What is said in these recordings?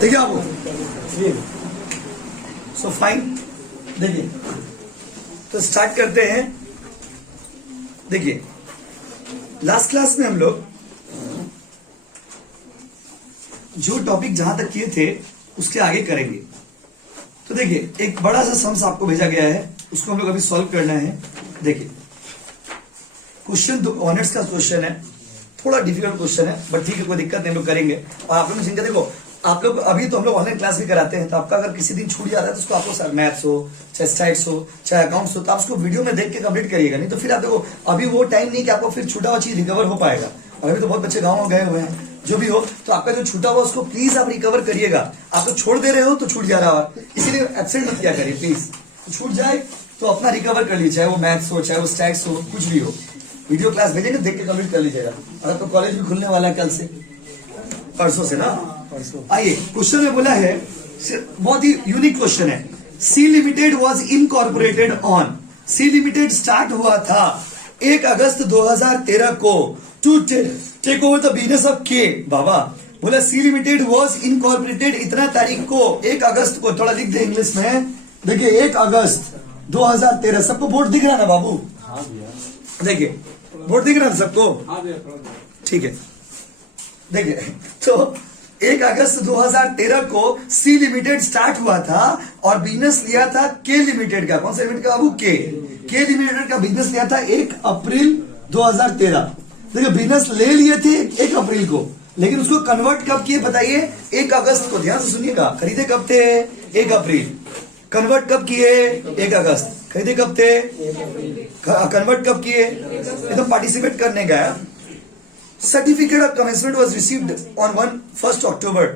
देखिए आपको so fine. देखिए तो स्टार्ट करते हैं। देखिए लास्ट क्लास में हम लोग जो टॉपिक जहां तक किए थे उसके आगे करेंगे। तो देखिए एक बड़ा सा सम्स आपको भेजा गया है, उसको हम लोग अभी सॉल्व करना है। देखिए क्वेश्चन ऑनर्स का क्वेश्चन है, थोड़ा डिफिकल्ट क्वेश्चन है बट ठीक है, कोई दिक्कत नहीं, हम लोग करेंगे। और आप लोग चिंता, देखो आप लोग अभी तो हम लोग ऑनलाइन क्लास भी कराते हैं, तो आपका अगर किसी दिन छूट जाता है तो उसको आप लोग मैथ्स हो चाहे स्टैट्स हो चाहे अकाउंट्स हो तो आप उसको वीडियो में देख के कंप्लीट करिएगा। नहीं तो फिर आप देखो अभी वो टाइम नहीं कि आपको फिर छूटा हुआ चीज रिकवर हो पाएगा। और अभी तो बहुत बच्चे गाँव में गए हुए हैं, जो भी हो तो आपका जो छूटा हुआ उसको प्लीज आप रिकवर करिएगा। आप तो छोड़ दे रहे हो तो छूट जा रहा है, इसीलिए एब्सेंट मत किया करिए प्लीज। छूट जाए तो अपना रिकवर कर लीजिए, चाहे वो मैथ्स हो चाहे वो स्टैट्स हो, कुछ भी हो। वीडियो क्लास भेजेंगे, देख के कंप्लीट कर लीजिएगा। अगर तो कॉलेज भी खुलने वाला है कल से, परसों से ना, परसों। आइए क्वेश्चन में बोला है, बहुत ही यूनिक क्वेश्चन है। C limited was incorporated on, C limited start हुआ था 1 अगस्त 2013 को to take over the business of K. बाबा बोला सी लिमिटेड वॉज इनकॉर्पोरेटेड इतना तारीख को, 1 अगस्त को। थोड़ा लिख दे इंग्लिश में। देखिए 1 अगस्त 2013। सबको बोर्ड दिख रहा है ना बाबू? देखिए बोर्ड दिख रहा है सबको? ठीक है। देखिए तो 1 अगस्त 2013 को सी लिमिटेड स्टार्ट हुआ था और बिजनेस लिया था के लिमिटेड का। कौन सा लिमिटेड का बाबू? के लिमिटेड का बिजनेस लिया था 1 अप्रैल 2013। देखिए बिजनेस ले लिए थे 1 अप्रैल को, लेकिन उसको कन्वर्ट कब किए बताइए? 1 अगस्त को। ध्यान से सुनिएगा, खरीदे कब थे? 1 अप्रैल। कन्वर्ट कब किए? 1 अगस्त। खरीदे कब थे? कन्वर्ट कब किए? एकदम पार्टिसिपेट करने गया। Certificate of commencement was received on 1 अक्टूबर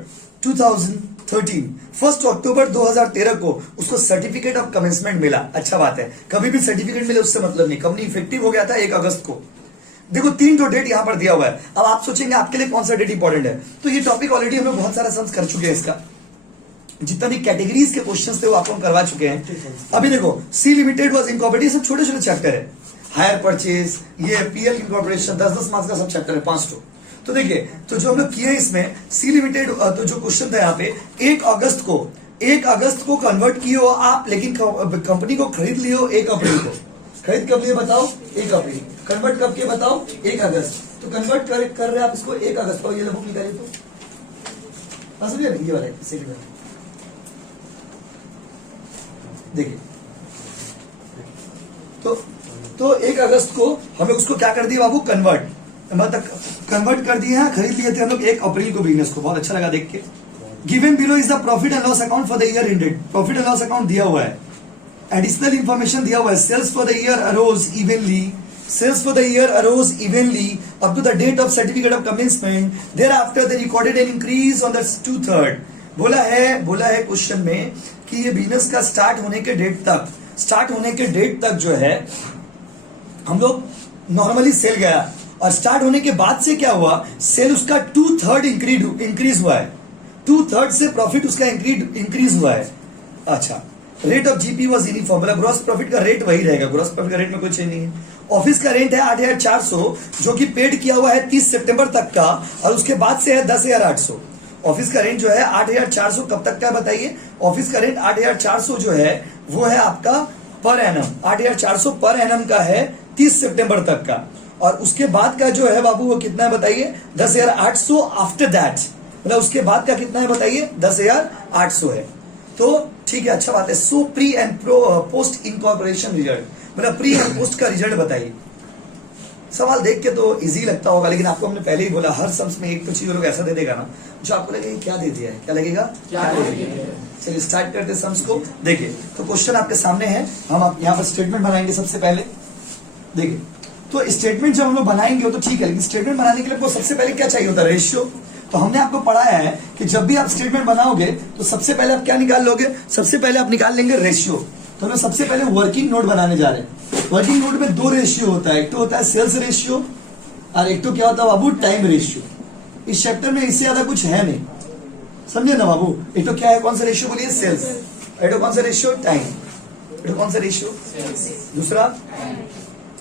2013। 1 अक्टूबर 2013 को उसको सर्टिफिकेट ऑफ कमेंसमेंट मिला। अच्छा बात है, कभी भी सर्टिफिकेट मिले उससे मतलब नहीं, कंपनी इफेक्टिव हो गया था 1 अगस्त को। देखो 3 डेट यहां पर दिया हुआ है। अब आप सोचेंगे आपके लिए कौन सा डेट इंपॉर्टेंट है, तो ये टॉपिक ऑलरेडी हम लोग बहुत सारा सम्स कर चुके हैं। इसका जितना भी कैटेगरीज के क्वेश्चंस थे वो आप लोग करवा चुके हैं। अभी देखो सी लिमिटेड वाज इनकॉर्पोरेटेड, सब छोटे छोटे चैप्टर है। हायर परचेज, ये पीएल इनकॉर्पोरेशन, 10-10 मार्क्स का सब चैप्टर है, 5 तो। तो देखिए तो जो हम लोग किए इसमें सी लिमिटेड, तो जो क्वेश्चन था यहाँ पे 1 अगस्त को कन्वर्ट किए हो आप, लेकिन कंपनी को खरीद लियो 1 अप्रैल को। खरीद कब लिए बताओ? 1 अप्रैल। कन्वर्ट कब किए बताओ? 1 अगस्त। तो कन्वर्ट कर रहे आप इसको 1 अगस्त को। ये बुक निकालिए तो समझिए ये वाला सेकंड। देखिए तो 1 अगस्त को हमें उसको क्या कर दिया बाबू? कन्वर्ट, मतलब कन्वर्ट कर दिया है। खरीद लिए थे हम लोग 1 अप्रैल को बिजनेस को। बहुत अच्छा लगा देख के। Given below is the profit and loss account for the year ended. Profit and loss account दिया हुआ है, एडिशनल इंफॉर्मेशन दिया हुआ है। Sales for the year arose evenly, sales for the year arose evenly up to the date of certificate of commencement. Thereafter they recorded an increase on the 2/3। बोला है question में कि ये business का start होने के date तक जो है हम लोग नॉर्मली सेल गया, और स्टार्ट होने के बाद से क्या हुआ? सेल उसका 2/3 इंक्रीज हुआ है। 2/3 से प्रॉफिट उसका इंक्रीज हुआ है। अच्छा, rate of GP was uniform, मतलब ग्रॉस प्रॉफिट का रेट वही रहेगा। ग्रॉस प्रॉफिट का रेट में कोई चेंज नहीं है। ऑफिस का रेंट है 8,400 जो कि पेड किया हुआ है 30 सितंबर तक का, और उसके बाद से है 10,800। ऑफिस का रेंट जो है 8,400 कब तक का बताइए? ऑफिस का रेंट 8,400 जो है वो है आपका पर एनम। 8,400 पर एनम का है 30 सितंबर तक का, और उसके बाद का जो है बाबू वो कितना है बताइए? 10,800 आफ्टर दैट, मतलब उसके बाद का कितना है बताइए? 10,800 है। तो ठीक है, अच्छा बात है। सो pre and post incorporation result, मतलब प्री एंड पोस्ट का रिजल्ट बताइए। सवाल देख के तो इजी लगता होगा, लेकिन आपको हमने पहले ही बोला हर सम्स में एक तो चीज लोग ऐसा दे देगा ना जो आपको लगेगा क्या दे दिया है, क्या लगेगा? चलिए स्टार्ट करते हैं सम्स को। देखिए तो क्वेश्चन आपके सामने है, हम यहाँ पर स्टेटमेंट बनाएंगे सबसे पहले। देखिए तो स्टेटमेंट जब हम लोग बनाएंगे तो ठीक है, लेकिन स्टेटमेंट बनाने के लिए सबसे पहले क्या चाहिए होता है? रेशियो। तो हमने आपको पढ़ाया है कि जब भी आप स्टेटमेंट बनाओगे तो सबसे पहले आप क्या निकाल लोगे? सबसे पहले आप निकाल लेंगे रेशियो। तो हम सबसे पहले वर्किंग नोट बनाने जा रहे हैं। वर्किंग नोट में 2 रेशियो होता है, एक तो होता है सेल्स रेशियो और एक तो क्या होता है बाबू? Time ratio. इस चैप्टर में इससे ज्यादा कुछ है नहीं, समझे ना बाबू? एक तो क्या है, कौन सा रेशियो बोलिए? सेल्स। एक तो कौन सा रेशियो? टाइम। एक तो कौन सा रेशियो? दूसरा।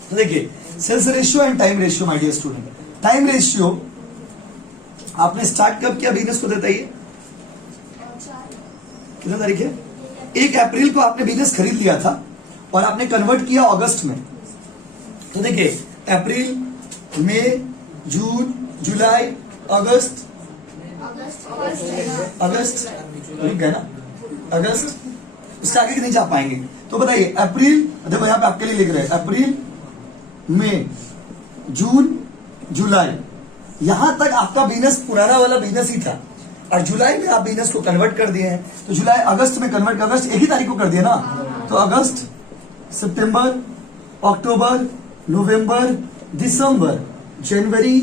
तो देखिए sales ratio and time ratio my dear student. Time ratio आपने स्टार्ट कब किया बिजनेस को? बताइए कितना तारीख है? 1 अप्रैल को आपने बिजनेस खरीद लिया था और आपने कन्वर्ट किया अगस्त में। तो देखिए अप्रैल, मई, जून, जुलाई, अगस्त रुक गए ना, अगस्त, उससे आगे नहीं जा पाएंगे। तो बताइए अप्रैल, देखो यहाँ पे आपके लिए लिख रहे हैं अप्रैल, मई, जून, जुलाई, यहां तक आपका बिजनेस पुराना वाला बिजनेस ही था और जुलाई में आप बिजनेस को कन्वर्ट कर दिए हैं। तो जुलाई अगस्त में कन्वर्ट, अगस्त एक ही तारीख को कर दिया ना, तो अगस्त, सितंबर, अक्टूबर, नवंबर, दिसंबर, जनवरी,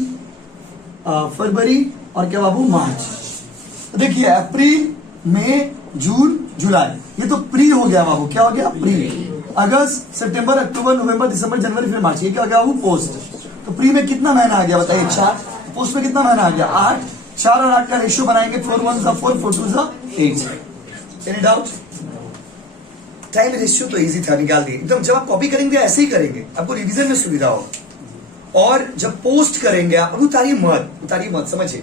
फरवरी और क्या बाबू, मार्च। तो देखिए अप्रैल, मई, जून, जुलाई, ये तो प्री हो गया बाबू। क्या हो गया? प्री। अगस्त, सितंबर, अक्टूबर, नवंबर, दिसंबर, जनवरी, फिर मार्च, ये क्या हो गया बाबू? पोस्ट। तो प्री में कितना महीना आ गया बताइए? 4। पोस्ट में कितना महीना आ गया? 8। 4 और 8 का रेशियो बनाएंगे, 4 1 4, 4 2 8। Any doubt? टाइम रेशियो तो इजी था, निकाल दिए एकदम। जब आप कॉपी करेंगे ऐसे ही करेंगे, आपको रिवीजन में सुविधा हो। और जब पोस्ट करेंगे आप, उतारिए मत, समझिए।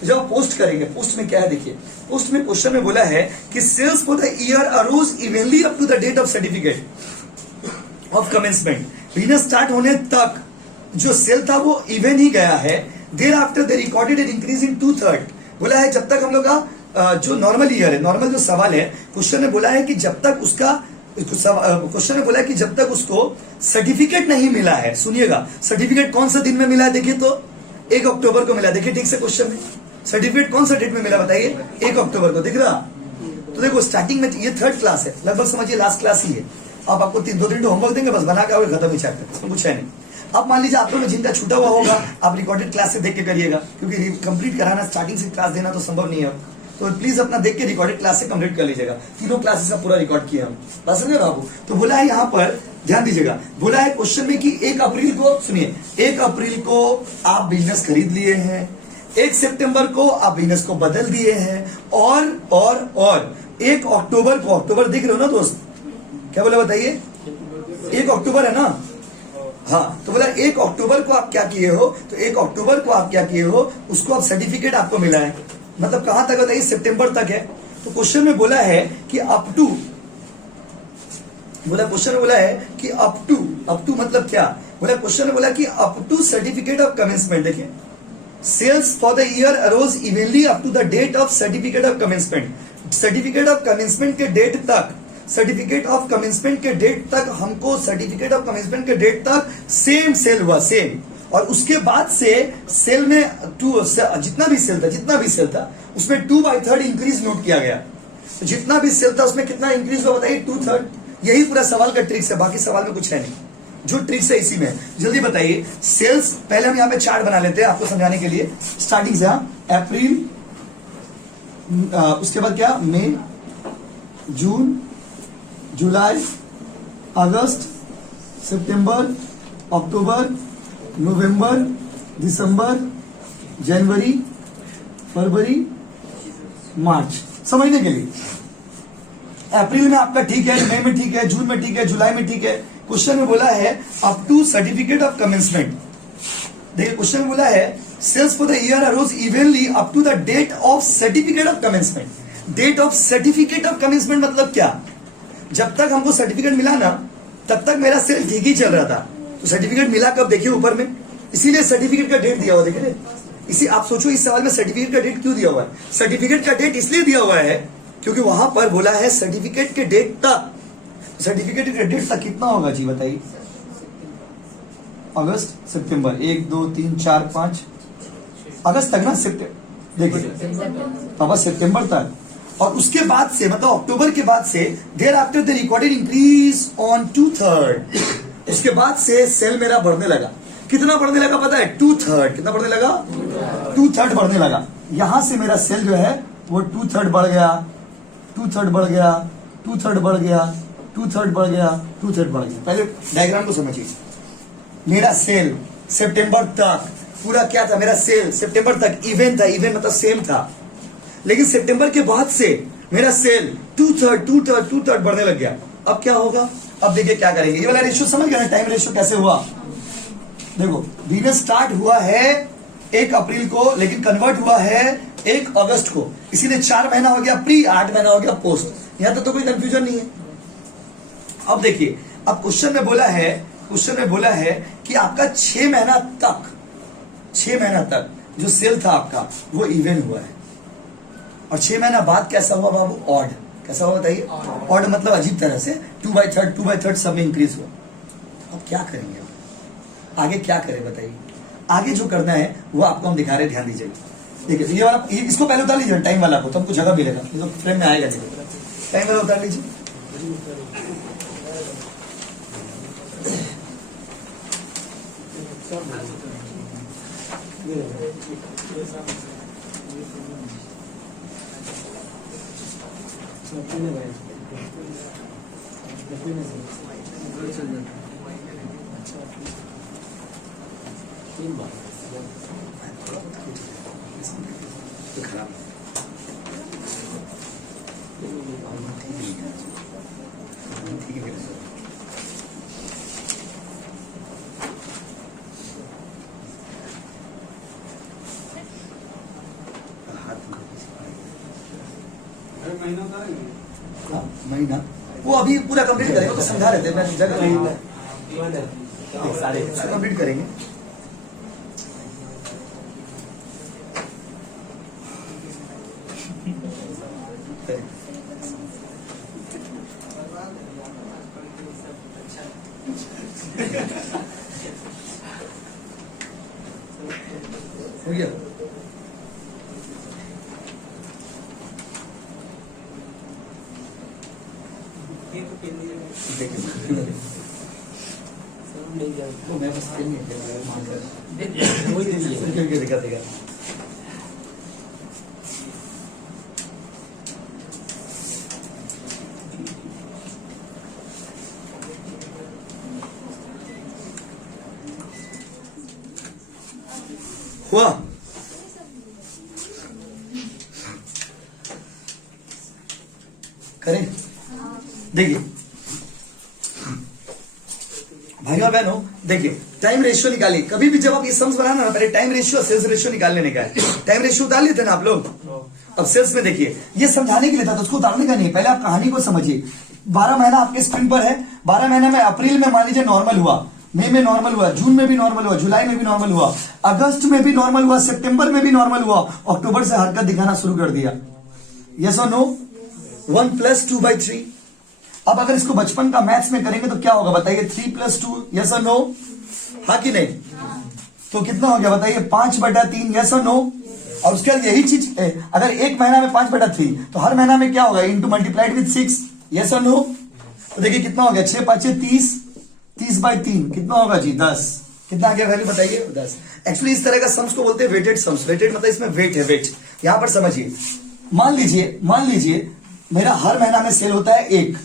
तो जब आप पोस्ट करेंगे, पोस्ट में क्या है देखिए, पोस्ट में क्वेश्चन में बोला है कि sales for the year arose evenly up to the date of certificate of commencement. Business start होने तक जो सेल था वो इवन ही गया है। Thereafter they recorded an increase in 2/3। बोला है जब तक हम लोग का जो नॉर्मल ईयर है, नॉर्मल जो सवाल है, क्वेश्चन ने बोला है कि जब तक उसका क्वेश्चन ने बोला है कि जब तक उसको सर्टिफिकेट नहीं मिला है। सुनिएगा, सर्टिफिकेट कौन सा दिन में मिला है? देखिए तो 1 अक्टूबर को मिला। देखिए ठीक से क्वेश्चन में, सर्टिफिकेट कौन सा डेट में मिला बताइए? 1 अक्टूबर को। दिख रहा? तो देखो स्टार्टिंग में ये 3rd क्लास है, लगभग समझिए लास्ट क्लास ही है। अब आपको 2-3 होमवर्क देंगे, बस बना के खत्म ही चैप्टर, इसमें कुछ है नहीं। अब मान लीजिए आप लोगों में जिनका छूटा हुआ होगा, आप रिकॉर्डेड क्लास से देख के करिएगा, क्योंकि कंप्लीट कराना, स्टार्टिंग से क्लास देना तो संभव नहीं है। तो प्लीज अपना देख के रिकॉर्डेड क्लास से कंप्लीट कर लीजिएगा। 3 क्लासेस का पूरा रिकॉर्ड किया हम, बस समझे बाबू। तो बोला है यहाँ पर, ध्यान दीजिएगा, बोला है क्वेश्चन में कि 1 अप्रैल को, सुनिए, 1 अप्रैल को आप बिजनेस खरीद लिए हैं, 1 सितंबर को आप बिजनेस को बदल दिए हैं, और 1 अक्टूबर को, अक्टूबर दिख रहे हो ना दोस्त? क्या बोला बताइए? 1 अक्टूबर है ना? हाँ, तो बोला 1 अक्टूबर को आप क्या किए हो? तो 1 अक्टूबर को आप क्या किए हो, उसको आप सर्टिफिकेट आपको मिला है। मतलब कहां तक बताइए? सितंबर तक है। तो क्वेश्चन में बोला है कि अप टू, क्वेश्चन में बोला है कि अप टू मतलब क्या? बोला क्वेश्चन में बोला कि up to certificate of commencement. देखिए, sales for the year arose evenly up to the date of certificate of commencement. Certificate of commencement के डेट तक, सर्टिफिकेट ऑफ कमेंसमेंट के डेट तक हमको, सर्टिफिकेट ऑफ कमेंसमेंट के डेट तक same sale हुआ, same. और उसके बाद से सेल में जितना भी सेल था उसमें 2/3 इंक्रीज नोट किया गया। तो जितना भी सेल था उसमें कितना इंक्रीज हुआ बताइए? 2/3। यही पूरा सवाल का ट्रिक्स है, बाकी सवाल में कुछ है नहीं। जो ट्रिक्स है इसी में। जल्दी बताइए, सेल्स, पहले हम यहाँ पे चार्ट बना लेते हैं आपको समझाने के लिए। स्टार्टिंग से अप्रैल, उसके बाद क्या? मई, जून, जुलाई, अगस्त, सितंबर, अक्टूबर, नवंबर, दिसंबर, जनवरी, फरवरी, मार्च। समझने के लिए, अप्रैल में आपका ठीक है, मई में ठीक है, जून में ठीक है, जुलाई में ठीक है। क्वेश्चन में बोला है up to certificate of commencement. देखिए क्वेश्चन में बोला है sales for the year arose evenly up to the date of certificate of commencement. Date of certificate of commencement मतलब क्या? जब तक हमको सर्टिफिकेट मिला ना, तब तक मेरा सेल ठीक ही चल रहा था। तो सर्टिफिकेट मिला कब? देखिए ऊपर में, इसीलिए सर्टिफिकेट का डेट दिया हुआ, देखिए। इसी आप सोचो इस सवाल में सर्टिफिकेट का डेट क्यों दिया हुआ है? सर्टिफिकेट का डेट इसलिए दिया हुआ है क्योंकि वहां पर बोला है सर्टिफिकेट के डेट तक। सर्टिफिकेट के डेट तक कितना होगा जी बताइए? अगस्त, सितंबर, 1 2 3 4 5 अगस्त तक ना, देखिए पापा, सितंबर तक। और उसके बाद से, मतलब अक्टूबर के बाद से, thereafter the recorded increase on 2/3। उसके बाद से सेल मेरा बढ़ने लगा। कितना बढ़ने लगा पता है? 2/3। कितना बढ़ने लगा? 2/3 बढ़ने लगा। यहां से मेरा सेल जो है वो 2/3 बढ़ गया, 2/3 बढ़ गया, 2/3 बढ़ गया, 2/3 बढ़ गया, 2/3 बढ़ गया। पहले डायग्राम को समझिए। मेरा सेल सितंबर तक पूरा क्या था? मेरा सेल सितंबर तक इवन था, इवन मतलब सेम था। लेकिन सितंबर के बाद से मेरा सेल 2/3 बढ़ने लग गया। अब क्या होगा? अब देखिए क्या करेंगे। ये वाला रेशियो समझ गया ना, टाइम रेशियो कैसे हुआ? देखो, बिजनेस स्टार्ट हुआ है 1 अप्रैल को, लेकिन कन्वर्ट हुआ है 1 अगस्त को, इसीलिए 4 महीना हो गया प्री, 8 महीना हो गया पोस्ट। यहां तो कोई कंफ्यूजन नहीं है। अब देखिए, अब क्वेश्चन में बोला है कि आपका 6 महीना तक जो सेल था आपका वो इवन हुआ है, और 6 महीना बाद कैसा हुआ बाबू? ऑड। कैसा हुआ बताइए? ऑड मतलब अजीब तरह से 2/3 सब में इंक्रीज हुआ। अब क्या करेंगे? आगे क्या करें बताइए? आगे जो करना है वो आपको हम दिखा रहे हैं, ध्यान दीजिए। देखिए ये वाला, इसको पहले उतार लीजिए टाइम वाला को, तो हमको जगह मिलेगा, ये तो फ्रेम में आएगा नहीं। टाइम वाला उतार लीजिए। खराब ठीक है। महीना वो अभी पूरा कंप्लीट करेंगे, तो समझा रहे थे, मैं जगह कंप्लीट करेंगे। हो गया? तो मैं बस दिखा देगा। हुआ? करें? देखिए भाई और बहनों, देखिए टाइम रेशियो निकालिए। कभी भी जब आप ये सम्स बनाना ना, पहले टाइम रेशियो और सेल्स रेशियो निकाल लेने का है। टाइम रेशियो उतार लेते ना आप लोग। अब सेल्स में देखिए, ये समझाने के लिए था, तो उसको उतारने का नहीं, पहले आप कहानी को समझिए। 12 महीना आपके स्क्रीन पर है। 12 महीने में अप्रैल में मान लीजिए नॉर्मल हुआ, मई में नॉर्मल हुआ, जून में भी नॉर्मल हुआ, जुलाई में भी नॉर्मल हुआ, अगस्त में भी नॉर्मल हुआ, सितंबर में भी नॉर्मल हुआ, अक्टूबर से हरकत दिखाना शुरू कर दिया। यस और नो? 1 + 2/3। अब अगर इसको बचपन का मैथ्स में करेंगे तो क्या होगा बताइए? 3 + 2। यस और नो? हाँ कि नहीं? तो कितना हो गया बताइए? 5/3। यस और नो? और उसके बाद यही चीज अगर एक महीना में 5/3, तो हर महीना में क्या होगा? Into multiplied with 6। यस और नो? तो देखिए कितना हो गया? 6 × 5 = 30, 30/3 कितना होगा जी? 10। कितना आ गया वैल्यू बताइए? 10। एक्चुअली इस तरह का सम्स को बोलते हैं वेटेड सम्स। वेटेड मतलब इसमें वेट है, वेट। यहां पर समझिए, मान लीजिए मेरा हर महीना में सेल होता है 1,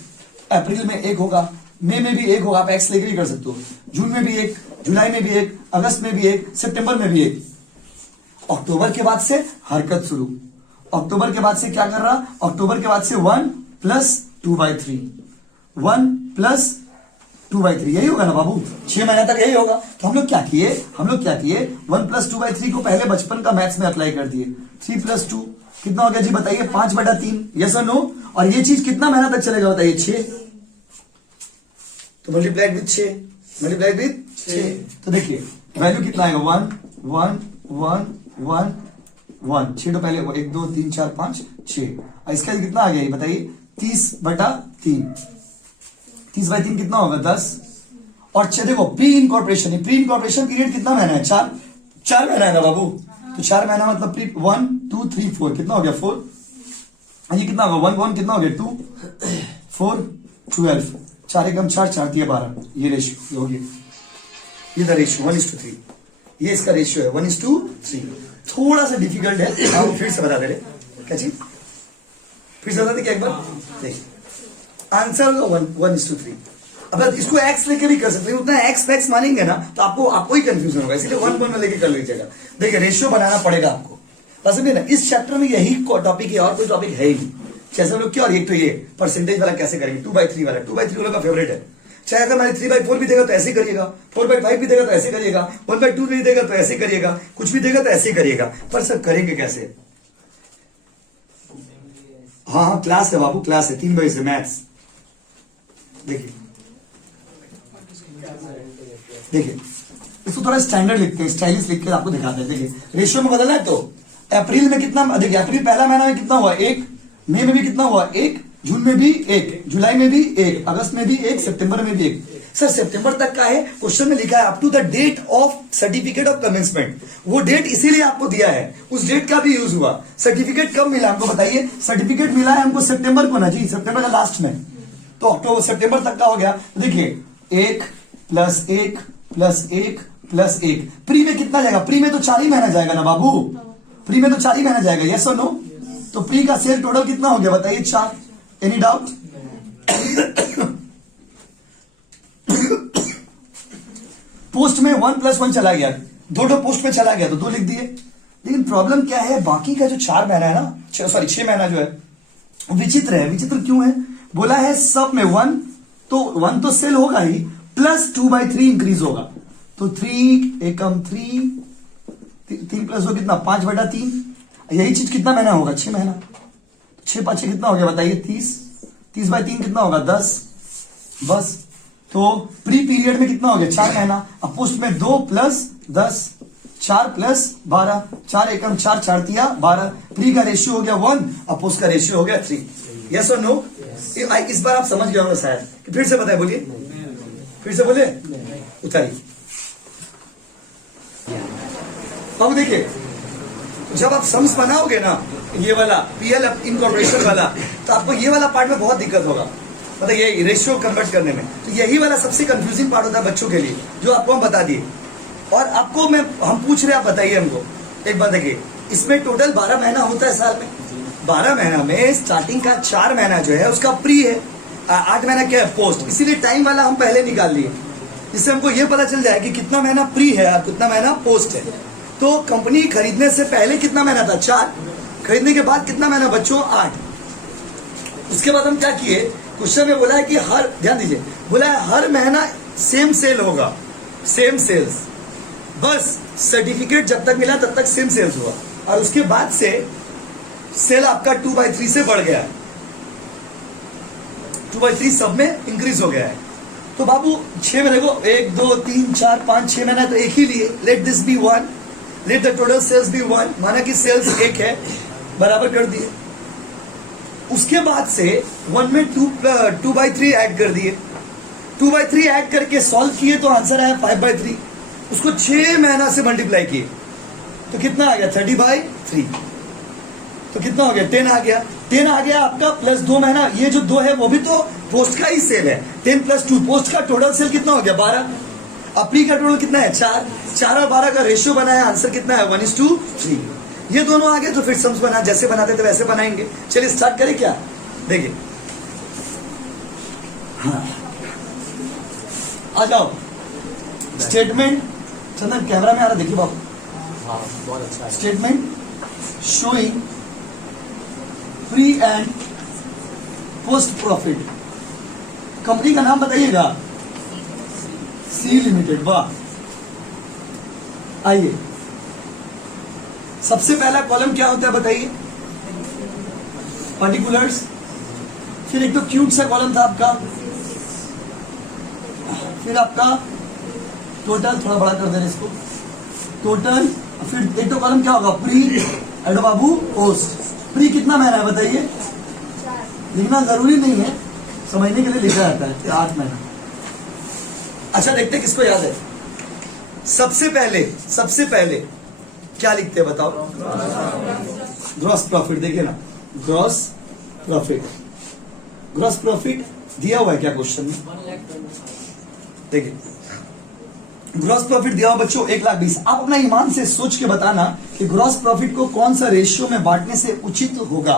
अप्रैल में 1 होगा, मई में भी 1 होगा, आप एक्स लेकर भी कर सकते हो, जून में भी 1, जुलाई में भी 1, अगस्त में भी 1, सितंबर में भी 1। अक्टूबर के बाद से हरकत शुरू। अक्टूबर के बाद से क्या कर रहा? अक्टूबर के बाद से 1 + 2/3, 1 + 2/3, यही होगा ना बाबू? 6 महीने तक यही होगा। तो हम लोग क्या किए? 1 + 2/3 को पहले बचपन का मैथ्स में अप्लाई कर दिए। 3 + 2 कितना हो गया जी बताइए? 5/3। यस और नो? और ये चीज कितना महीना तक चलेगा बताइए? 6। तो मल्टीप्लाइड विद 6, तो देखिए वैल्यू कितना आएगा? 1 1 1 1 1। 6 तो पहले 1 2 3 4 5 6। और इसका कितना आ गया बताइए? 30/3। 30/3 कितना होगा? 10। और देखो प्री इनकॉर्पोरेशन पीरियड कितना महीना है? 4 महीना है ना बाबू? तो 4 महीना मतलब प्री 1 2 3 4 कितना हो गया? 4। ये कितना होगा? 1 1 कितना हो गया? 2 4 12। 4 एकम 4 4 दिया 12। ये रेशियो हो गया, ये द रेशियो 1:3। ये इसका रेशियो है 1:3। थोड़ा सा डिफिकल्ट है, आप फिर से बता दे रहे क्या चीज? फिर से बता दे क्या एक बार? देखिए आंसर होगा 1:3। अब इसको एक्स लेके भी कर सकते हैं, उतना एक्स फैक्स मानेंगे ना तो आपको ही कंफ्यूजन होगा, इसलिए 1 में लेके कर लीजिएगा। देखिए रेशियो बनाना पड़ेगा आपको, समझे ना? इस चैप्टर में यही टॉपिक है, और कोई टॉपिक है ही नहीं। जैसे हम लोग क्या, और एक तो ये परसेंटेज वाला कैसे करेंगे, 2/3 वाला। 2/3 वाला का फेवरेट है। चाहे अगर मैंने 3/4 भी देगा तो ऐसे करिएगा, 4/5 भी देगा तो ऐसे करिएगा, 1/2 भी देगा तो ऐसे करिएगा, कुछ भी देगा तो ऐसे करिएगा। पर सर करेंगे कैसे? हाँ हाँ क्लास है बाबू, क्लास है 3 बजे से मैथ्स। देखिए देखिए इसको थोड़ा स्टैंडर्ड लिखते हैं, स्टाइलिश लिख के आपको दिखाते हैं। देखिए रेशियो में बदलना है तो अप्रैल में कितना, देखिए अप्रैल पहला महीना में कितना हुआ 1, मई में भी कितना हुआ 1, जून में भी 1, जुलाई में भी 1, अगस्त में भी 1, सितंबर में भी 1। सर सितंबर तक का है, क्वेश्चन में लिखा है up to the date of certificate of commencement. वो डेट इसीलिए आपको दिया है, उस डेट का भी यूज हुआ। सर्टिफिकेट कब मिला हमको बताइए? सर्टिफिकेट मिला है हमको सितंबर को ना जी, सितंबर का लास्ट में, तो अक्टूबर सितंबर तक का हो गया। देखिए 1 + 1 + 1 + 1, प्री में कितना जाएगा? प्री में तो 4 ही महीना जाएगा ना बाबू, प्री में तो 4 ही महीना जाएगा, यस और नो? तो प्री का सेल टोटल कितना हो गया बताइए? 4। Any doubt? पोस्ट में 1 + 1 चला गया, 2 पोस्ट में चला गया तो 2 लिख दिए। लेकिन प्रॉब्लम क्या है, बाकी का जो 4 महीना है ना, 6 महीना जो है विचित्र है। विचित्र क्यों है? बोला है सब में 1, तो 1 तो सेल होगा ही, प्लस 2/3 इंक्रीज होगा। तो 3 एकम 3 + 2 कितना? 5/3। यही चीज कितना महीना होगा? 6 महीना। 6 × 5 कितना हो गया बताइए? 30। 30/3 कितना होगा? 10। बस। तो प्री पीरियड में कितना हो गया? 4 महीना। अब पोस्ट में 2 + 10, 4 + 12, 4 एकम 4, 4 तिया 12। प्री का रेशियो हो गया 1, अब पोस्ट का रेशियो हो गया 3। यस और नो? इस बार आप समझ गए होंगे शायद, कि फिर से बताए, बोलिए फिर से बोले, उतारिए। अब देखिए जब आप सम्स बनाओगे ना, ये वाला पीएल इनकॉर्पोरेशन वाला, तो आपको ये वाला पार्ट में बहुत दिक्कत होगा, मतलब ये रेशियो कन्वर्ट करने में। तो यही वाला सबसे कंफ्यूजिंग पार्ट होता है बच्चों के लिए, जो आपको हम बता दिए। और आपको हम पूछ रहे हैं, आप बताइए हमको एक बात। देखिए इसमें टोटल 12 महीना होता है साल में। 12 महीना में स्टार्टिंग का 4 महीना जो है उसका प्री है, 8 महीना क्या है? पोस्ट। इसीलिए टाइम वाला हम पहले निकाल लिए, जिससे हमको ये पता चल जाए कि कितना महीना प्री है और कितना महीना पोस्ट है। तो कंपनी खरीदने से पहले कितना महीना था? 4। खरीदने के बाद कितना महीना बच्चों? 8। उसके बाद हम क्या किए, क्वेश्चन में बोला है कि हर, ध्यान दीजिए, बोला है हर महीना सेम सेल होगा, सेम सेल्स। बस सर्टिफिकेट जब तक मिला तब तक सेम सेल्स हुआ, और उसके बाद से सेल आपका 2/3 से बढ़ गया है, 2/3 सब में इंक्रीज हो गया है। तो बाबू 6 महीने को 1 2 3 4 5 6 महीना तो एक ही लिए। Let this be 1, let the total sales be 1, माना कि सेल्स 1 है, बराबर कर दिए। उसके बाद से 1 में 2/3 ऐड कर दिए, 2/3 ऐड करके सॉल्व किए तो आंसर आया 5/3। उसको 6 महीना से मल्टीप्लाई किए तो कितना आ गया? 30/3। तो कितना हो गया? 10 आ गया। 10 आ गया आपका, प्लस 2 महीना, ये जो 2 है वो भी तो पोस्ट का ही सेल है। 10 + 2, पोस्ट का टोटल सेल कितना हो गया? 12। अब प्री का टोटल कितना है? 4। 4 और 12 का रेशियो बनाया, आंसर कितना है? 1:3। ये दोनों आ गए तो फिर सम्स बना, जैसे बनाते थे वैसे बनाएंगे। चलिए स्टार्ट करें क्या? देखिए, हाँ आ जाओ। स्टेटमेंट, चंदन कैमरा में आ रहा, देखिए बाबू। हाँ बहुत अच्छा है। Statement showing pre and post profit. Company का नाम बताइएगा, सी लिमिटेड। वाह, आइए सबसे पहला कॉलम क्या होता है बताइए? पर्टिकुलर्स। फिर एक तो क्यूट सा कॉलम था आपका, फिर आपका टोटल, थोड़ा बड़ा कर देना इसको, टोटल। फिर एक तो कॉलम क्या होगा? Pre and Babu post. Pre कितना महीना है बताइए? लिखना जरूरी नहीं है, समझने के लिए लिखा जाता है 8 महीना। अच्छा देखते किसको याद है। सबसे पहले क्या लिखते हैं बताओ? Gross profit. देखिए ना, ग्रॉस प्रॉफिट। ग्रॉस प्रॉफिट दिया हुआ है क्या क्वेश्चन में? देखिए ग्रॉस प्रॉफिट दिया हुआ बच्चों 1,20,000। आप अपना ईमान से सोच के बताना कि ग्रॉस प्रॉफिट को कौन सा रेशियो में बांटने से उचित होगा।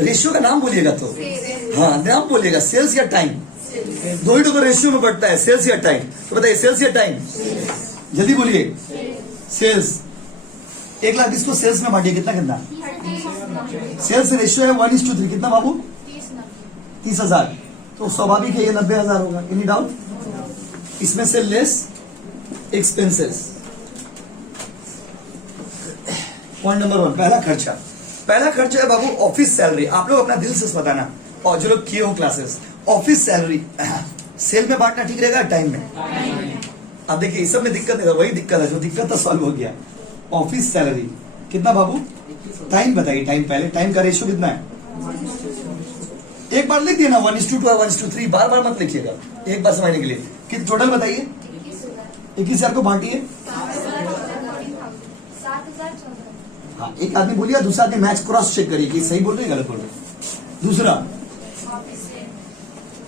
रेशियो का नाम बोलिएगा तो, हाँ नाम बोलिएगा, सेल्स या टाइम, दो ही तो रेशियो में बढ़ता है, सेल्स या टाइम। तो बताइए सेल्स या टाइम? जल्दी बोलिए। सेल्स। 1,20,000 को सेल्स में बांटिए, कितना? सेल्स रेशियो है 1:3। कितना बाबू? 30,000। तो स्वाभाविक है ये 90,000 होगा। Any doubt? इसमें से लेस एक्सपेंसेस। पॉइंट नंबर 1, पहला खर्चा। पहला खर्चा है बाबू ऑफिस सैलरी। आप लोग अपना दिल से बताना, और जो लोग किए हो क्लासेस, ऑफिस सैलरी सेल में बांटना ठीक रहेगा टाइम में? अब देखिए इस सब में दिक्कत नहीं था, वही दिक्कत है, जो दिक्कत था सॉल्व हो गया। ऑफिस सैलरी कितना बाबू? टाइम बताइए, टाइम पहले, टाइम का रेशियो कितना है? एक बार लिख दिया ना, 1:2 और 1:3, बार बार मत लिखिएगा, एक बार समझने के लिए। कितना टोटल बताइए? 21,000 को बांटिए। हाँ, एक आदमी बोलिए, दूसरा आदमी मैच क्रॉस चेक करिए कि सही बोल रहे हैं गलत बोल रहे हैं। दूसरा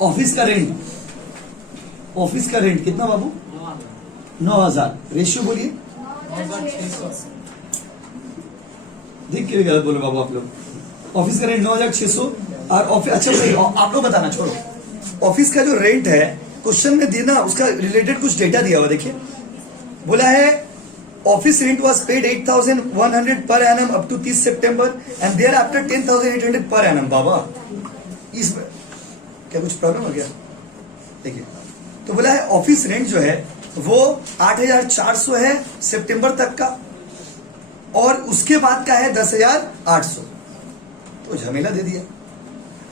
ऑफिस का रेंट, ऑफिस का रेंट कितना बाबू? 9,000। रेशियो बोलिए। देख के गलत बोलो बाबू आप लोग। ऑफिस का रेंट 9,600 और ऑफिस, अच्छा सही, आप लोग बताना, छोड़ो। ऑफिस का जो रेंट है क्वेश्चन में देना, उसका रिलेटेड कुछ डेटा दिया हुआ, देखिए बोला है office rent was paid 8,100 per annum up to 30 सितंबर and thereafter 10,800 per annum. बाबा इसमें क्या कुछ प्रॉब्लम हो गया? देखिए तो बोला है ऑफिस रेंट जो है वो 8,400 है सितंबर तक का, और उसके बाद का है 10,800। तो झमेला दे दिया,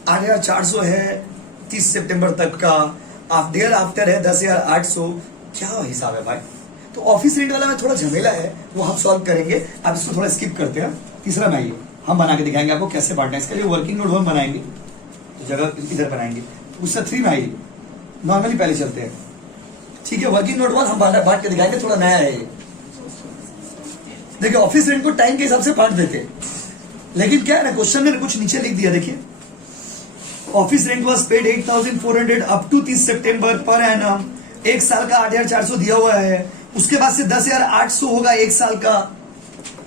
8,400 है 30 सितंबर तक का, देयर आफ्टर है 10,800। क्या हिसाब है भाई? तो ऑफिस रेंट वाला में थोड़ा झमेला है, वो हम सॉल्व करेंगे। अब इसको थोड़ा स्किप करते हैं। तीसरा में आइए, हम बना के दिखाएंगे आपको कैसे बांटना है। इसका जो वर्किंग नोट हम बनाएंगे, जगह इधर बनाएंगे। उससे 3 में आइए, नॉर्मली पहले चलते हैं, ठीक है? वर्किंग नोट 1 हम बांट के दिखाएंगे, थोड़ा नया है ये। देखिए ऑफिस रेंट को टाइम के हिसाब से बांट देते हैं, लेकिन क्या है ना, क्वेश्चन ने कुछ नीचे लिख दिया। देखिए office rent was paid 8,400 up to 30 सितंबर पर एनम। एक साल का 8,400 दिया हुआ है, उसके बाद से 10,800 होगा एक साल का।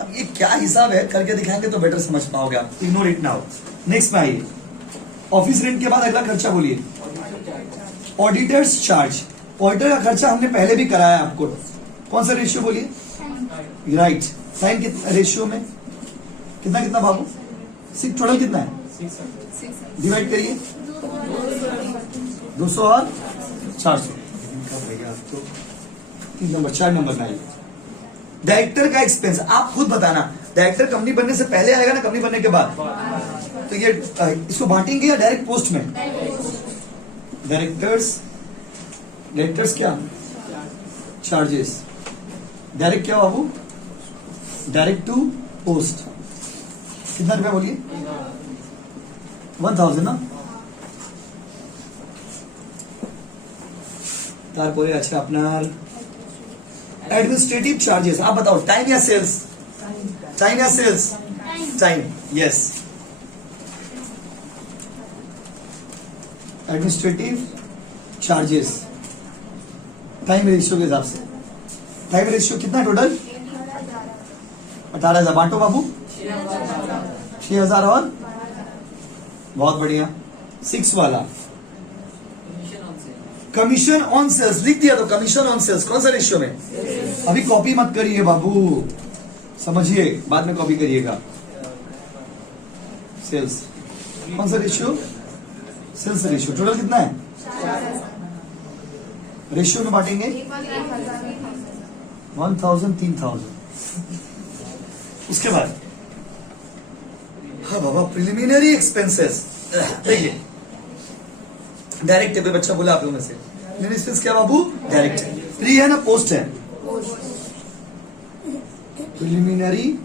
अब ये क्या हिसाब है, करके दिखाएंगे तो बेटर समझ पाओगे आप। Ignore it now. नेक्स्ट में आइए, ऑफिस रेंट के बाद अगला खर्चा बोलिए, ऑडिटर्स चार्ज। ऑडिटर का खर्चा हमने पहले भी कराया आपको। कौन सा रेशियो बोलिए? राइट। टाइम कितना रेशियो में? कितना कितना बाबू? 6। टोटल कितना है? डिवाइड करिए, 200 और 400। भैया तो 3 नंबर 4 नंबर में आइए। डायरेक्टर का एक्सपेंस आप खुद बताना, डायरेक्टर कंपनी बनने से पहले आएगा ना कंपनी बनने के बाद? तो ये इसको बांटेंगे या डायरेक्ट पोस्ट में? डायरेक्टर्स क्या? चार्जेस। डायरेक्ट क्या बाबू? Direct to post. कितना रुपया बोलिए? 1,000 ना? तारपरे अच्छा अपना एडमिनिस्ट्रेटिव चार्जेस। आप बताओ, टाइम या सेल्स? टाइम या sales? Time, yes. Administrative charges time ratio के हिसाब से। टाइम रेशियो कितना टोटल? 18,000। बांटो बाबू। 6,000 और बहुत बढ़िया। 6 वाला कमीशन ऑन सेल्स लिख दिया, तो कमीशन ऑन सेल्स कौन सा रेशियो में? अभी कॉपी मत करिए बाबू, समझिए, बाद में कॉपी करिएगा। सेल्स कौन सा रेशियो? Sales ratio. टोटल कितना है? रेशियो में बांटेंगे 1,000 3,000। उसके बाद हाँ बाबा, प्रिलिमिनरी एक्सपेंसेस। देखिए डायरेक्ट है, कोई बच्चा बोला आप लोगों में से प्रिलिमिनरी एक्सपेंस क्या बाबू? डायरेक्ट है। प्री है ना पोस्ट है? Preliminary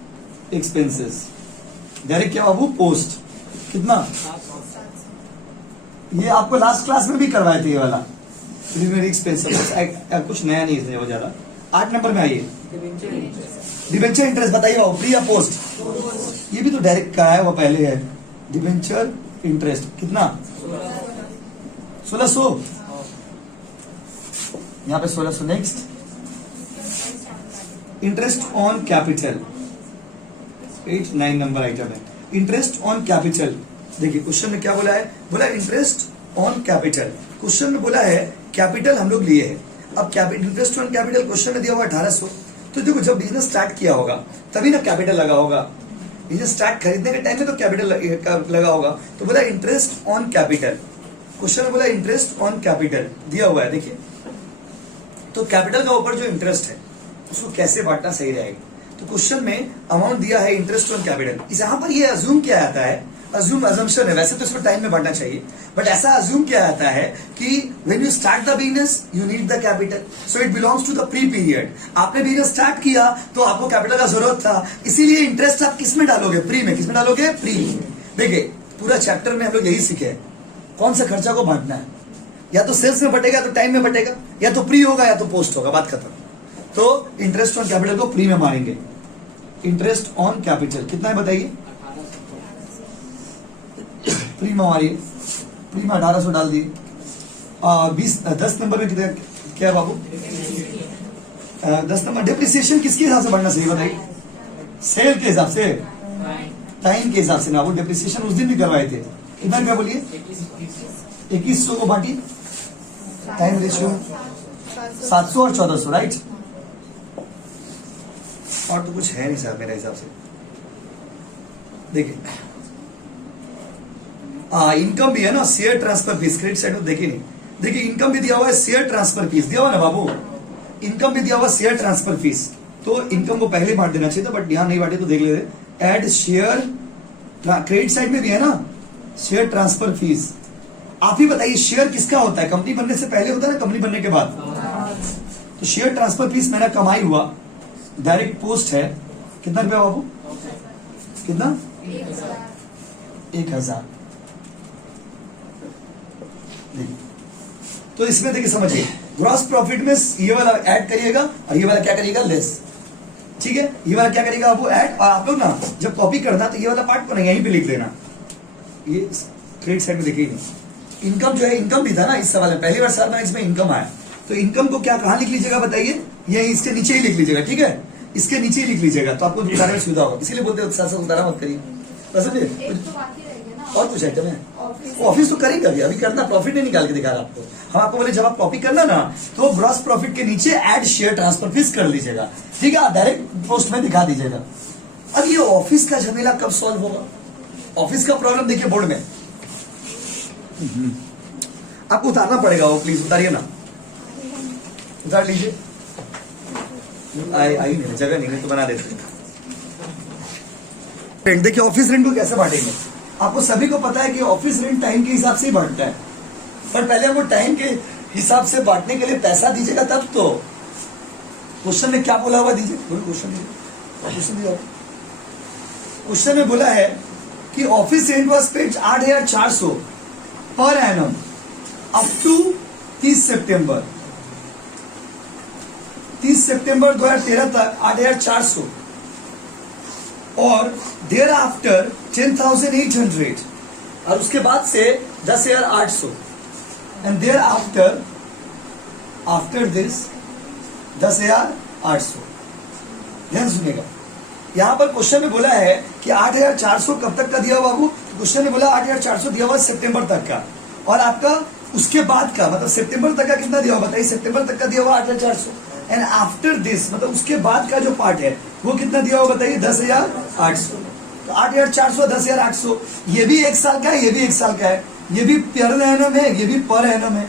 expenses. डायरेक्ट क्या बाबू? पोस्ट। कितना? ये आपको लास्ट क्लास में भी करवाए थे ये वाला प्रिलिमिनरी एक्सपेंसेस। कुछ नया नहीं है वो ज्यादा। 8 नंबर में आइए, डिबेंचर इंटरेस्ट बताइए बाबू, प्री या पोस्ट? ये भी तो डायरेक्ट का है, वो पहले है। डिबेंचर इंटरेस्ट कितना? 1,600। यहां पे 1,600। Next, interest on capital. 8 9 number item है, इंटरेस्ट ऑन कैपिटल। देखिए क्वेश्चन में क्या बोला है? बोला इंटरेस्ट ऑन कैपिटल। क्वेश्चन में बोला है कैपिटल हम लोग लिए हैं। अब capital, interest on capital question में दिया हुआ 1800। तो देखो जब बिजनेस स्टार्ट किया होगा तभी ना कैपिटल लगा होगा। बिजनेस स्टार्ट खरीदने के टाइम में तो कैपिटल लगा होगा। तो बोला इंटरेस्ट ऑन कैपिटल। क्वेश्चन में बोला इंटरेस्ट ऑन कैपिटल दिया हुआ है। देखिए तो कैपिटल का ऊपर जो इंटरेस्ट है उसको कैसे बांटना सही रहेगा? तो क्वेश्चन में अमाउंट दिया है इंटरेस्ट ऑन कैपिटल, इस यहाँ पर ये अज्यूम किया जाता है, अजम्पशन है, वैसे तो इसको टाइम में बढ़ना चाहिए, बट ऐसा अज्यूम किया जाता है कि when you start the business you need the capital, so it belongs to the pre period. आपने बिजनेस स्टार्ट किया तो आपको कैपिटल का जरूरत था, इसीलिए इंटरेस्ट आप किस में डालोगे, प्री में। किस में डालोगे, प्री। देखिए पूरा चैप्टर में हम लोग यही सीखे हैं, कौन सा खर्चा को बांटना है, या तो सेल्स में बटेगा तो टाइम में बटेगा, या तो प्री होगा या तो पोस्ट होगा, बात खत्म। तो इंटरेस्ट ऑन कैपिटल को प्री में मारेंगे। इंटरेस्ट ऑन कैपिटल कितना है बताइए, प्री में मारिए, प्री में 1800 डाल दिए। 10 नंबर में कितना क्या है बाबू, 10 नंबर डिप्रिसिएशन किसके हिसाब से बढ़ना चाहिए बताइए, सेल के हिसाब से, टाइम के हिसाब से ना। वो डिप्रिसिएशन उस दिन भी करवाए थे, कितना क्या बोलिए, 2100 को बांटिए, टाइम रेशियो 700 और 1400, राइट। और तो कुछ है नहीं साहब मेरे हिसाब से। देखिए इनकम भी है ना, share transfer fees, credit side में देखिए नहीं, देखिए इनकम भी दिया हुआ है, शेयर ट्रांसफर फीस दिया हुआ ना बाबू, इनकम भी दिया हुआ शेयर ट्रांसफर फीस, तो इनकम को पहले बांट देना चाहिए था, बट यहां नहीं बांटे तो देख लेते। एड शेयर, क्रेडिट साइड में भी है ना शेयर ट्रांसफर फीस। आप ही बताइए शेयर किसका होता है, कंपनी बनने से पहले होता है ना कंपनी बनने के बाद। तो शेयर ट्रांसफर फीस मेरा कमाई हुआ, डायरेक्ट पोस्ट है, कितना रुपया बाबू, कितना, 1000। तो इसमें देखिए समझिए, ग्रॉस प्रॉफिट में ये वाला ऐड करिएगा और ये वाला क्या करिएगा, लेस। ठीक है, ये वाला क्या करिएगा आपको ऐड, और आप लोग ना जब कॉपी करना तो ये वाला पार्ट को ना यहीं पे लिख लेना। ये क्रेडिट साइड में देखिए नहीं, इनकम जो है, इनकम भी था ना इस सवाल में, पहली बार सवाल में इसमें इनकम आया, तो इनकम को क्या कहां लिख लीजिएगा बताइए, ये इसके नीचे ही लिख लीजिएगा, ठीक है, इसके नीचे ही लिख लीजिएगा, तो आपको उतारने में सुविधा होगा। इसीलिए बोलते हैं साथ साथ उतारा मत करिए, और कुछ आइटम है, ऑफिस तो करेंगे अभी करना, प्रॉफिट नहीं निकाल के दिखा रहा आपको। हम आपको बोले जब आप कॉपी करना ना तो ग्रॉस प्रॉफिट के नीचे ऐड शेयर ट्रांसफर फीस कर लीजिएगा, ठीक है, डायरेक्ट पोस्ट में दिखा दीजिएगा। अब ये ऑफिस का झमेला कब सॉल्व होगा, ऑफिस का प्रॉब्लम देखिए बोर्ड में आपको उतारना पड़ेगा, वो प्लीज उतारिए ना, उतार लीजिए। आई नहीं, जगह नहीं तो बना देते। देखिए ऑफिस रेंट को कैसे बांटेंगे, आपको सभी को पता है कि ऑफिस रेंट टाइम के हिसाब से ही बांटता है, पर पहले हमको टाइम के हिसाब से बांटने के लिए पैसा दीजिएगा तब तो। क्वेश्चन में क्या बोला हुआ दीजिए, क्वेश्चन दिया, क्वेश्चन में बोला है कि ऑफिस रेंट वाज पेड 8400 पर एनम अप टू 30 सितंबर 2013 तक 8400, और देयर आफ्टर 10,800, और उसके बाद से 10,800, एंड देयर आफ्टर दिस 10,800। ध्यान सुनिएगा, यहां पर क्वेश्चन में बोला है कि 8,400 कब तक का दिया हुआ बाबू, क्वेश्चन में बोला 8,400 दिया हुआ सितंबर तक का, और आपका उसके बाद का मतलब सितंबर तक का कितना दिया हुआ बताइए, सितंबर तक का दिया हुआ 8,400, एंड आफ्टर दिस मतलब उसके बाद का जो पार्ट है वो कितना दिया हुआ बताइए, 10,800। तो 8,400 10,800, ये भी एक साल का है, ये भी एक साल का है, ये भी पर एनम है, ये भी पर एनम है।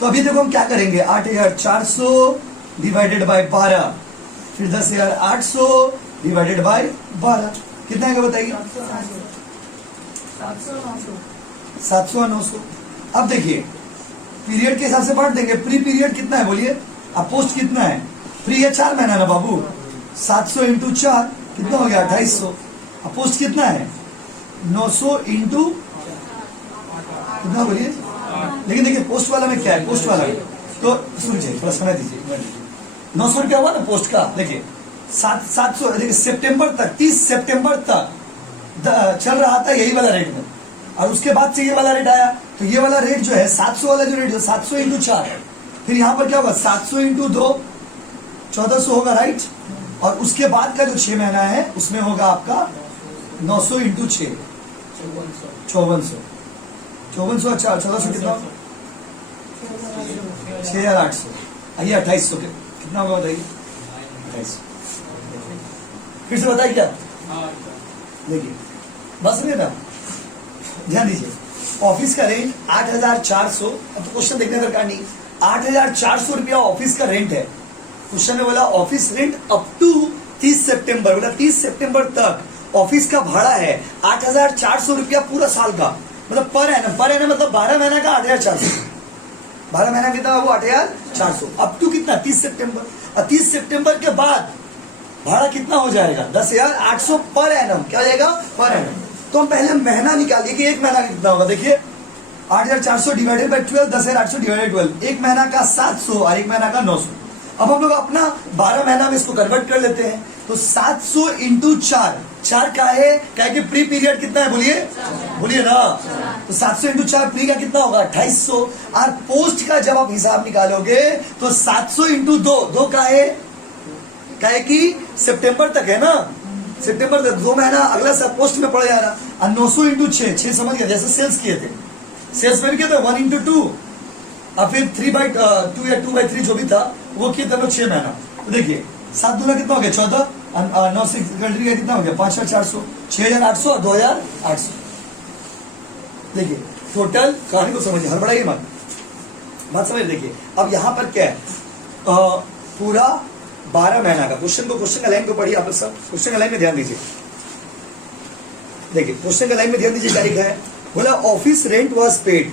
तो अभी देखो हम क्या करेंगे, 8,400 डिवाइडेड बाय 12, फिर 10,800 डिवाइडेड बाय 12, कितना है बताइए, 700 और 900। अब देखिए पीरियड के हिसाब से बांट देंगे, प्री पीरियड कितना है बोलिए, अब पोस्ट कितना है, प्री है 4 महीना ना बाबू, 700 इंटू 4 कितना हो गया 2,800, अब पोस्ट कितना है 900 इंटू कितना बोलिए, लेकिन देखिए पोस्ट वाला में क्या है, पोस्ट वाला में तो सुनिए थोड़ा समय दीजिए, 900 रुपया हुआ ना पोस्ट का, देखिए 700, देखिए सितंबर तक 30 सितंबर तक चल रहा था यही वाला रेट में, और उसके बाद से ये वाला रेट आया, तो ये वाला रेट जो है 700 वाला जो रेट है 700 इंटू 4, फिर यहाँ पर क्या होगा 700 इंटू 2 1400 होगा, राइट, और उसके बाद का जो 6 महीना है उसमें होगा आपका 900 इंटू 6 5400, अच्छा 1400 कितना, 6,800, आइए 2,800 कितना होगा बताइए, 2,800। फिर से बताइए क्या, देखिए बस नहीं था, ध्यान दीजिए, ऑफिस का रेंट 8,400, अब तो क्वेश्चन देखने दरकार नहीं, 8,400 रुपया ऑफिस का रेंट है, क्वेश्चन ने बोला ऑफिस रेंट अप टू 30 सितंबर, बोला 30 सितंबर तक ऑफिस का भाड़ा है 8,400 रुपया पूरा साल का, मतलब पर एनम मतलब 12 महीना का 8,400, 12 महीना कितना वो 8,400 अप टू कितना 30 सितंबर। और 30 सितंबर के बाद भाड़ा कितना हो जाएगा 10,800 पर एनम, क्या हो जाएगा पर एनम। तो हम पहले महीना निकालिए कि एक महीना कितना होगा। देखिए 8,400 डिवाइडेड बाई 12, 10,800 डिवाइडेड 12, एक महीना का 700 और एक महीना का 900। अब हम लोग अपना 12 महीना में इसको कन्वर्ट कर लेते हैं, तो 700 इंटू 4 का है, क्या है कि प्री पीरियड कितना है बोलिए, बोलिए ना। तो 700 इंटू 4 प्री का कितना होगा 2800, और पोस्ट का जब आप हिसाब निकालोगे तो 700 इंटू 2 का है, क्या है कि सितंबर तक है ना, सितंबर तक 2 महीना अगला सब पोस्ट में पड़ जा रहा। और 900 इंटू 6 समझ गया, जैसे सेल्स किए थे, सेल्स में भी किया था 1 इंटू 2, और फिर 3/2 या 2/3 जो भी था वो किए थे 6 महीना। तो देखिए 7 दूना कितना हो गया 14, 9 से कंट्री का कितना हो गया 5,400, 6,800 और 2,800। देखिए टोटल कहानी को समझिए, हड़बड़ाइए मत, बात समझ। देखिए अब यहाँ पर क्या है, पूरा 12 महीना का क्वेश्चन का लाइन को पढ़िए आप लोग सब, क्वेश्चन का लाइन में ध्यान दीजिए। देखिए क्वेश्चन का लाइन में ध्यान दीजिए, क्या लिखा है, बोला ऑफिस रेंट वाज पेड,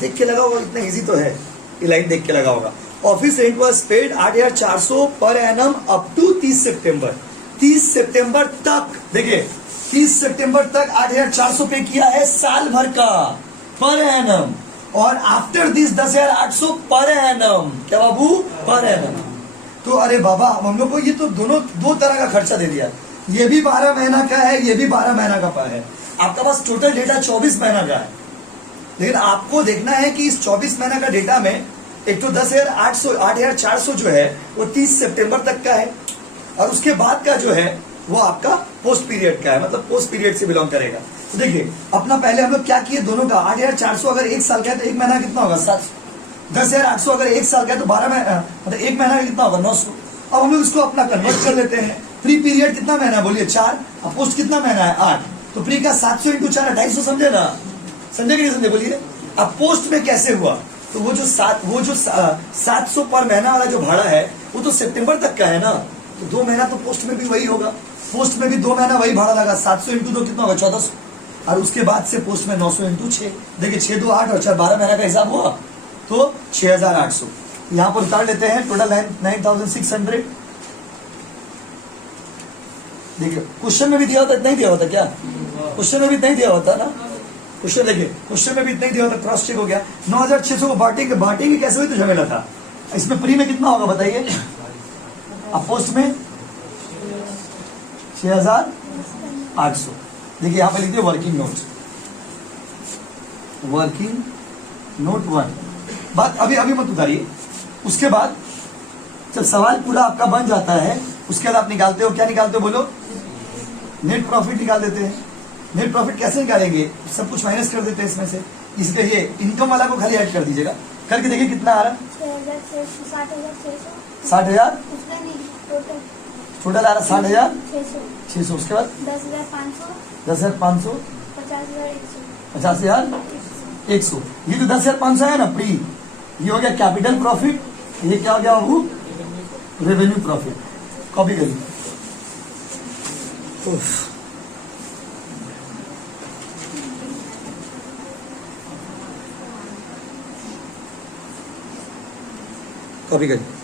देख के लगा होगा, इतना इजी तो है, ये लाइन देख के लगा होगा। Office rent was paid 8,400 per annum up to 30 सितंबर, 30 सितंबर तक। देखिए 30 सितंबर तक 8,400 पे किया है साल भर का पर एनम, और आफ्टर दिस 10,800 पर एनम, क्या बाबू पर एनम। तो अरे बाबा हम लोग को ये तो दोनों दो तरह का खर्चा दे दिया, ये भी 12 महीना का है, ये भी 12 महीना का है। आपका पास टोटल डेटा 24 महीना का है, लेकिन आपको देखना है कि इस 24 महीना का डेटा में एक तो 8,400 जो है वो 30 सितंबर तक का है, और उसके बाद का जो है वो आपका पोस्ट पीरियड का है, मतलब पोस्ट पीरियड से बिलोंग करेगा। तो देखिए अपना पहले हम लोग क्या किए, दोनों का 8,400 अगर एक साल का है तो एक महीना कितना होगा 700, 10,800 अगर एक साल का है तो 12 महीना मतलब एक महीना का कितना होगा 900। अब हम लोग इसको अपना कन्वर्ट कर लेते हैं, प्री पीरियड कितना महीना बोलिए 4, और पोस्ट कितना महीना है 8, तो प्री का 700 इंटू 4 250, समझे ना, समझे कि नहीं समझे बोलिए। अब पोस्ट में कैसे हुआ, तो वो जो 700 पर महीना वाला जो भाड़ा है वो तो सितंबर तक का है ना, तो 2 महीना तो पोस्ट में भी वही होगा, पोस्ट में भी 2 महीना वही भाड़ा लगा, 700 इंटू 2 कितना होगा 1400, और उसके बाद से पोस्ट में 900 इंटू 6, देखिए 6 2 8 और 4 12 महीना का हिसाब हुआ तो 6,800। यहाँ पर उतार लेते हैं, टोटल 9,600। देखिए क्वेश्चन में भी दिया होता, इतना ही दिया होता क्या, क्वेश्चन में भी इतना ही दिया होता ना, क्वेश्चन देखिए क्वेश्चन में भी इतना ही दिया होता, क्रॉस चेक हो गया। 9,600 को बांटेंगे कैसे हुई तो झमेला था। इसमें प्री में कितना होगा बताइए, अब पोस्ट में 6,800। देखिए यहाँ पे लिखिए वर्किंग नोट, वर्किंग नोट 1। बात अभी मत उतारिए, उसके बाद जब सवाल पूरा आपका बन जाता है उसके बाद आप निकालते हो, क्या निकालते हो बोलो, नेट प्रॉफिट निकाल देते हैं। नेट प्रॉफिट कैसे निकालेंगे, सब कुछ माइनस कर देते हैं इसमें से, इसलिए इनकम वाला को खाली ऐड कर दीजिएगा, करके देखिए कितना आ रहा है 60,000, टोटल आ रहा 60,600, उसके बाद 10,500, 50,100, ये जो 10,500 है ना प्री, ये हो गया कैपिटल प्रॉफिट, ये क्या हो गया बाबू रेवेन्यू प्रॉफिट। कॉपी करिए, कॉपी करिए।